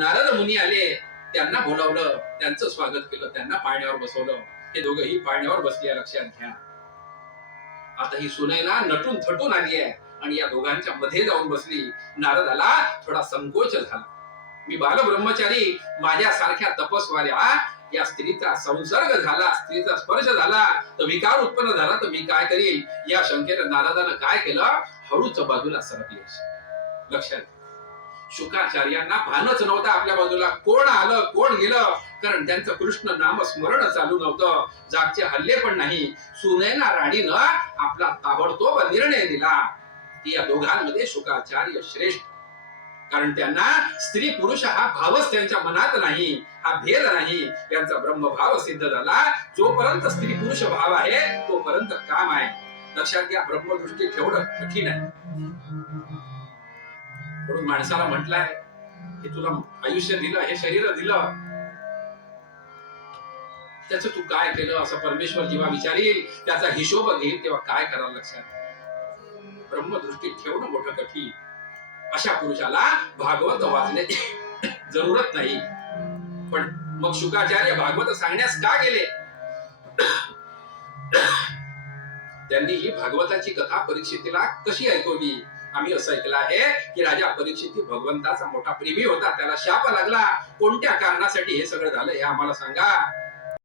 नारद मुनी आले, त्यांना बोलावलं, त्यांचं स्वागत केलं, त्यांना पाळण्यावर बसवलं. हे दोघंही पाळण्यावर बसले, लक्षात घ्या. आता ही सुनैना नटून थटून आली आहे आणि या दोघांच्या मध्ये जाऊन बसली. नारदाला थोडा संकोच झाला. मी बालब्रह्मचारी, माझ्यासारख्या तपस्वाल्या या स्त्रीचा संसर्ग झाला, स्त्रीचा स्पर्श झाला तर विकार उत्पन्न झाला तर मी काय करील, या शंकेनं नारदानं काय केलं, हळूच बाजूला सरकले. लक्षात, शुकाचार्यांना भानच नव्हतं आपल्या बाजूला कोण आलं कोण गेलं, कारण त्यांचं कृष्ण नाम स्मरण चालू नव्हतं. जागचे हल्ले पण नाही. सुनैना राणीनं आपला ताबडतोब निर्णय दिला की या दोघांमध्ये शुकाचार्य श्रेष्ठ, कारण त्यांना स्त्री पुरुष हा भावच त्यांच्या मनात नाही, हा भेद नाही. त्यांचा ब्रह्मभाव सिद्ध झाला. जोपर्यंत स्त्री पुरुष भाव आहे तोपर्यंत काम आहे. लक्षात घ्या, ब्रह्मदृष्टी ठेवणं कठीण आहे. म्हणून माणसाला म्हटलंय, हे तुला आयुष्य दिलं, हे शरीर दिलं, त्याचं तू काय केलं असं परमेश्वर जेव्हा विचारील, त्याचा हिशोब घेईल, तेव्हा काय करावं. लक्षात, ब्रह्मदृष्टी ठेवणं मोठं कठीण. अशा पुरुषाला भागवत वाचण्याची जरूरत नाही. पण मग शुकाचार्य भागवत सांगण्यास का गेले? त्यांनी ही भागवताची कथा परीक्षितीला कशी ऐकवली? आम्ही असं ऐकलं आहे की राजा परीक्षिती भगवंताचा मोठा प्रेमी होता, त्याला शाप लागला. कोणत्या कारणासाठी हे सगळं झालं हे आम्हाला सांगा.